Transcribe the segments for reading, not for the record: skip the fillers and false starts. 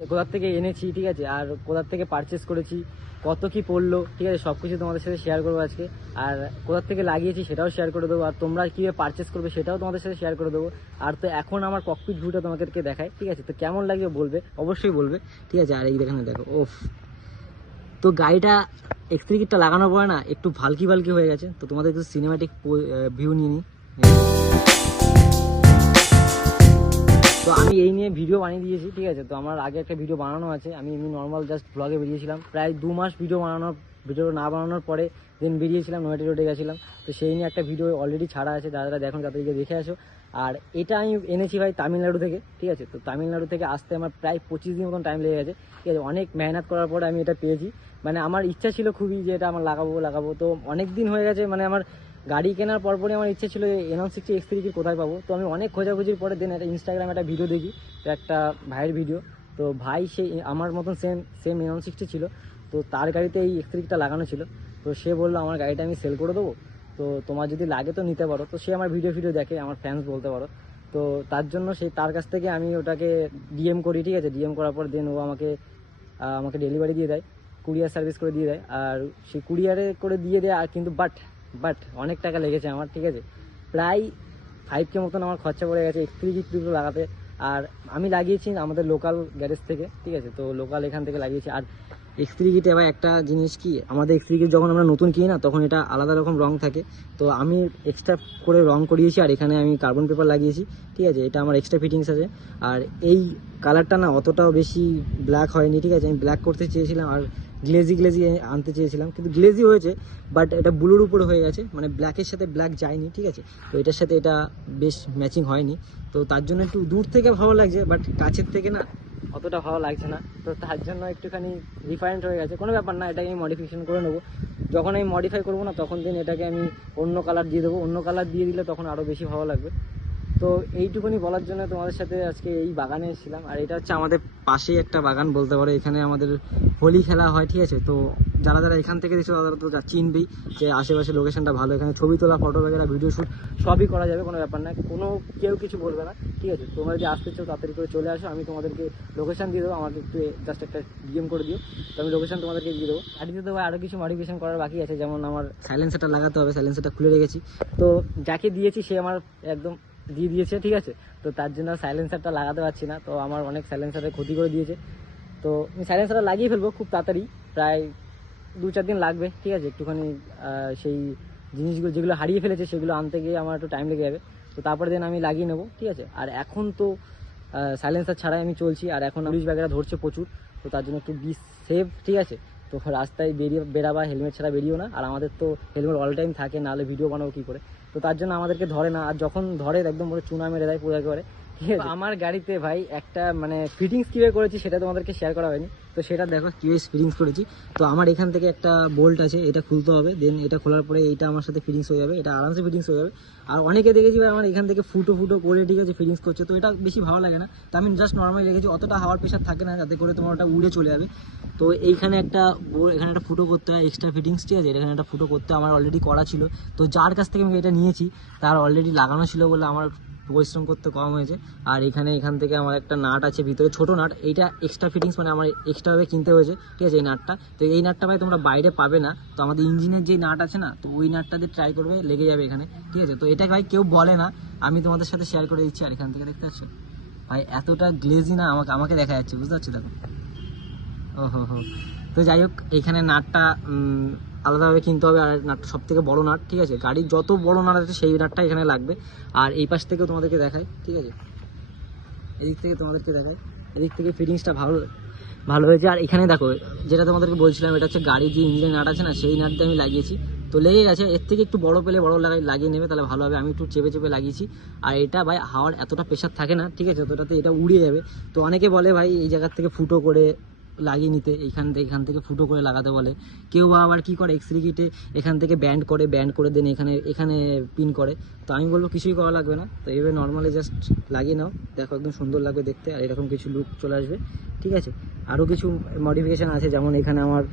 কোথার থেকে এনেছি, ঠিক আছে, আর কোথার থেকে পারচেস করেছি, কত কি পড়লো, ঠিক আছে, সব কিছু তোমাদের সাথে শেয়ার করবো আজকে। আর কোথার থেকে লাগিয়েছি সেটাও শেয়ার করে দেবো, আর তোমরা কীভাবে পারচেস করবে সেটাও তোমাদের সাথে শেয়ার করে দেবো। আর তো এখন আমার ককপিট ভিউটা তোমাদেরকে দেখায়, ঠিক আছে, তো কেমন লাগবে বলবে, অবশ্যই বলবে, ঠিক আছে। আর এই দেখেন, দেখো ওফ, তো গাড়িটা X3 কিটটা লাগানোর পরে না একটু ভালকি ভালকি হয়ে গেছে, তো তোমাদের একটু সিনেম্যাটিক ভিউ নিয়ে নিই। তো আমি এই নিয়ে ভিডিও বানিয়ে দিয়েছি, ঠিক আছে। তো আমার আগে একটা ভিডিও বানানো আছে, আমি এমনি নর্মাল জাস্ট ব্লগে বেরিয়েছিলাম, প্রায় 2 মাস ভিডিও না বানানোর পরে দেন বেরিয়েছিলাম, নয়টা রোডে গেছিলাম। তো সেই নিয়ে একটা ভিডিও অলরেডি ছাড়া আছে, যারা দেখুন তাদেরকে দেখে আসো। আর এটা আমি এনেছি ভাই তামিলনাড়ু থেকে, ঠিক আছে। তো তামিলনাড়ু থেকে আসতে আমার প্রায় 25 দিন মতন টাইম লেগে গেছে, ঠিক আছে। অনেক মেহনত করার পরে আমি এটা পেয়েছি। মানে আমার ইচ্ছা ছিল খুবই যে এটা আমার লাগাবো, তো অনেক দিন হয়ে গেছে। মানে আমার গাড়ি কেনার পরপরই আমার ইচ্ছে ছিল N160 X3 কি কোথায় পাবো। তো আমি অনেক খোঁজাখুঁজির পরে দেন একটা ইনস্টাগ্রামে একটা ভিডিও দেখি, একটা ভাইয়ের ভিডিও। তো ভাই সেই আমার মতন সেম N160 ছিল, তো তার গাড়িতে এই X3টা লাগানো ছিল। তো সে বললো আমার গাড়িটা আমি সেল করে দেবো, তো তোমার যদি লাগে তো নিতে পারো। তো সে আমার ভিডিও দেখে, আমার ফ্যান্স বলতে পারো। তো তার জন্য তার কাছ থেকে আমি ওটাকে ডিএম করি, ঠিক আছে। ডিএম করার পর দেন ও আমাকে ডেলিভারি দিয়ে দেয়, কুরিয়ার সার্ভিস করে দিয়ে দেয়। আর সেই কুরিয়ারে করে দিয়ে দেয়, আর কিন্তু বাট অনেক টাকা লেগেছে আমার, ঠিক আছে। প্রায় 5K মতন আমার খরচা পড়ে গেছে X3 কিটগুলো লাগাতে। আর আমি লাগিয়েছি আমাদের লোকাল গ্যারেজ থেকে, ঠিক আছে। তো লোকাল এখান থেকে লাগিয়েছি। আর X3 কিটে এবার একটা জিনিস কি, আমাদের X3 কিট যখন আমরা নতুন কিনি না, তখন এটা আলাদা রকম রং থাকে। তো আমি এক্সট্রা করে রং করিয়েছি, আর এখানে আমি কার্বন পেপার লাগিয়েছি, ঠিক আছে। এটা আমার এক্সট্রা ফিটিংস আছে। আর এই কালারটা না অতটাও বেশি ব্ল্যাক হয়নি, ঠিক আছে। আমি ব্ল্যাক করতে চেয়েছিলাম আর গ্লেজি আনতে চেয়েছিলাম, কিন্তু গ্লেজি হয়েছে, বাট এটা ব্লুর উপরে হয়ে গেছে, মানে ব্ল্যাকের সাথে ব্ল্যাক যায়নি, ঠিক আছে। তো এটার সাথে এটা বেশ ম্যাচিং হয়নি, তো তার জন্য একটু দূর থেকে ভালো লাগছে, বাট কাছের থেকে না অতটা ভালো লাগছে না। তো তার জন্য একটুখানি ডিফারেন্ট হয়ে গেছে, কোনো ব্যাপার না, এটাকে আমি মডিফিকেশন করে নেবো। যখন আমি মডিফাই করবো না, তখন দিন এটাকে আমি অন্য কালার দিয়ে দেবো, অন্য কালার দিয়ে দিলে তখন আরও বেশি ভালো লাগবে। তো এইটুকুনি বলার জন্য তোমাদের সাথে আজকে এই বাগানে এসেছিলাম। আর এটা হচ্ছে আমাদের পাশেই একটা বাগান বলতে পারো, এখানে আমাদের হোলি খেলা হয়, ঠিক আছে। তো যারা এখান থেকে দেখছো তারা তো চিনবেই যে আশেপাশে লোকেশনটা ভালো, এখানে ছবি তোলা, ফটো বগেরা, ভিডিও শ্যুট সবই করা যাবে, কোনো ব্যাপার না, কেউ কিছু বলবে না, ঠিক আছে। তোমরা যদি আসতে চাও তাড়াতাড়ি করে চলে আসো, আমি তোমাদেরকে লোকেশন দিয়ে দেবো, আমাকে একটু জাস্ট একটা ডিএম করে দিও, তো আমি লোকেশন তোমাদেরকে দিয়ে দেবো। গাড়িতে দেবো আরও কিছু মডিফিকেশন করার বাকি আছে, যেমন আমার সাইলেন্সারটা লাগাতে হবে, সাইলেন্সারটা খুলে রেখেছি। তো যাকে দিয়েছি সে আমার একদম দিয়ে দিয়েছে, ঠিক আছে। তো তার জন্য সাইলেন্সারটা লাগাতে পারছি না, তো আমার অনেক সাইলেন্সারে ক্ষতি করে দিয়েছে। তো আমি সাইলেন্সারটা লাগিয়ে ফেলবো খুব তাড়াতাড়ি, প্রায় 2-4 দিন লাগবে, ঠিক আছে। একটুখানি সেই জিনিসগুলো যেগুলো হারিয়ে ফেলেছে সেগুলো আনতে গিয়ে আমার একটু টাইম লেগে যাবে, তো তারপরে দিন আমি লাগিয়ে নেবো, ঠিক আছে। আর এখন তো সাইলেন্সার ছাড়াই আমি চলছি, আর এখন পুলিশ ব্যাগেরা ধরছে প্রচুর, তো তার জন্য একটু বি সেভ, ঠিক আছে। তো রাস্তায় বেরাবা হেলমেট ছাড়া বেরিয়েও না, আর আমাদের তো হেলমেট অল টাইম থাকে, নাহলে ভিডিও বানাবো কী করে। তো তার জন্য আমাদেরকে ধরে না, আর যখন ধরে একদম পুরো চুনা মেরে দেয় পুরো একেবারে, ঠিক আছে। আমার গাড়িতে ভাই একটা মানে ফিটিংস কীভাবে করেছি সেটা তোমাদেরকে শেয়ার করা হয়নি, তো সেটা দেখো কীভাবে ফিটিংস করেছি। তো আমার এখান থেকে একটা বোল্ট আছে, এটা খুলতে হবে, দেন এটা খোলার পরে এইটা আমার সাথে ফিটিংস হয়ে যাবে, এটা আরামসে ফিটিংস হয়ে যাবে। আর অনেকে দেখেছি ভাই আমার এখান থেকে ফুটো করে, ঠিক আছে, ফিটিংস করছে, তো এটা বেশি ভালো লাগে না। তো আমি জাস্ট নর্মালি রেখেছি, অতটা হাওয়ার প্রেশার থাকে না যাতে করে তোমার ওটা উড়ে চলে যাবে। তো এখানে একটা ফুটো করতে হয়, এক্সট্রা ফিটিংস, ঠিক আছে। এখানে একটা ফুটো করতে আমার অলরেডি করা ছিল, তো যার কাছ থেকে আমি এটা নিয়েছি তার অলরেডি লাগানো ছিল বলে আমার পরিশ্রম করতে কম হয়েছে। আর এখান থেকে আমার একটা নাট আছে ভিতরে, ছোটো নাট, এইটা এক্সট্রা ফিটিংস, মানে আমার এক্সট্রাভাবে কিনতে হয়েছে, ঠিক আছে, এই নাটটা। তো এই নাটটা ভাই তোমরা বাইরে পাবে না, তো আমাদের ইঞ্জিনের যে নাট আছে না, তো ওই নাটটা দিয়ে ট্রাই করবে, লেগে যাবে এখানে, ঠিক আছে। তো এটা ভাই কেউ বলে না, আমি তোমাদের সাথে শেয়ার করে দিচ্ছি। আর এখান থেকে দেখতে পাচ্ছ ভাই এতটা গ্লেজি না, আমাকে দেখা যাচ্ছে, বুঝতে পারছো, দেখো, ওহো। তো যাই হোক, এইখানে নাটটা আলাদাভাবে কিনতে হবে, আর নাটটা সব থেকে বড়ো নাট, ঠিক আছে। গাড়ির যত বড় নাট আছে সেই নাটটা এখানে লাগবে। আর এই পাশ থেকেও তোমাদেরকে দেখাই, ঠিক আছে, এদিক থেকে তোমাদেরকে দেখাই, এদিক থেকে ফিটিংসটা ভালো হয়েছে। আর এখানে দেখো যেটা তোমাদেরকে বলছিলাম, এটা হচ্ছে গাড়ির যে ইঞ্জিনের নাট আছে না, সেই নাটটা আমি লাগিয়েছি, তো লেগে গেছে। এর থেকে একটু বড় পেলে লাগিয়ে নেবে, তাহলে ভালো হবে। আমি একটু চেপে লাগিয়েছি। আর এটা ভাই হাওয়ার এতটা প্রেশার থাকে না, ঠিক আছে, তোটাতে এটা উড়ে যাবে। তো অনেকে বলে ভাই এই জায়গার থেকে ফুটো করে লাগিয়ে নিতে, এখান থেকে ফুটো করে লাগাতে বলে। কেউ বা আবার কী করে এক্সরে কিটে এখান থেকে ব্যান্ড করে দেন এখানে পিন করে। তো আমি বলবো কিছুই করা লাগবে না, তো এইভাবে নর্মালি জাস্ট লাগিয়ে নাও, দেখো একদম সুন্দর লাগবে দেখতে, আর এরকম কিছু লুক চলে আসবে। ঠিক আছে, আরও কিছু মডিফিকেশান আছে, যেমন এখানে আমার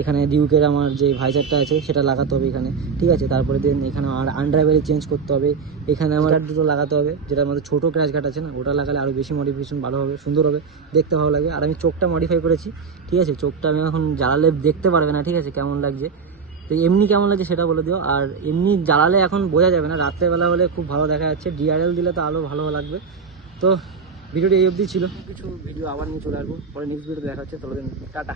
এখানে ডিউকের আমার যে ভাইজারটা আছে সেটা লাগাতে হবে এখানে। ঠিক আছে, তারপরে দেন এখানে আর আন্ডারওয়্যারে চেঞ্জ করতে হবে, এখানে আমার দুটো লাগাতে হবে, যেটার মধ্যে ছোটো ক্র্যাশ গার্ড আছে না, ওটা লাগালে আরও বেশি মডিফিকেশন ভালো হবে, সুন্দর হবে, দেখতে ভালো লাগবে। আর আমি চোখটা মডিফাই করেছি। ঠিক আছে, চোখটা আমি এখন জ্বালালে দেখতে পারবে না, ঠিক আছে, কেমন লাগছে। তো এমনি কেমন লাগছে সেটা বলে দিও। আর এমনি জ্বালালে এখন বোঝা যাবে না, রাত্রেবেলা হলে খুব ভালো দেখা যাচ্ছে, ডিআরএল দিলে তো আলো ভালো লাগবে। তো ভিডিওটি এই অবধি ছিল, কিছু ভিডিও আবার নিয়ে চলে আসবো পরে, নেক্সট ভিডিও দেখা হচ্ছে, চলো টাটা।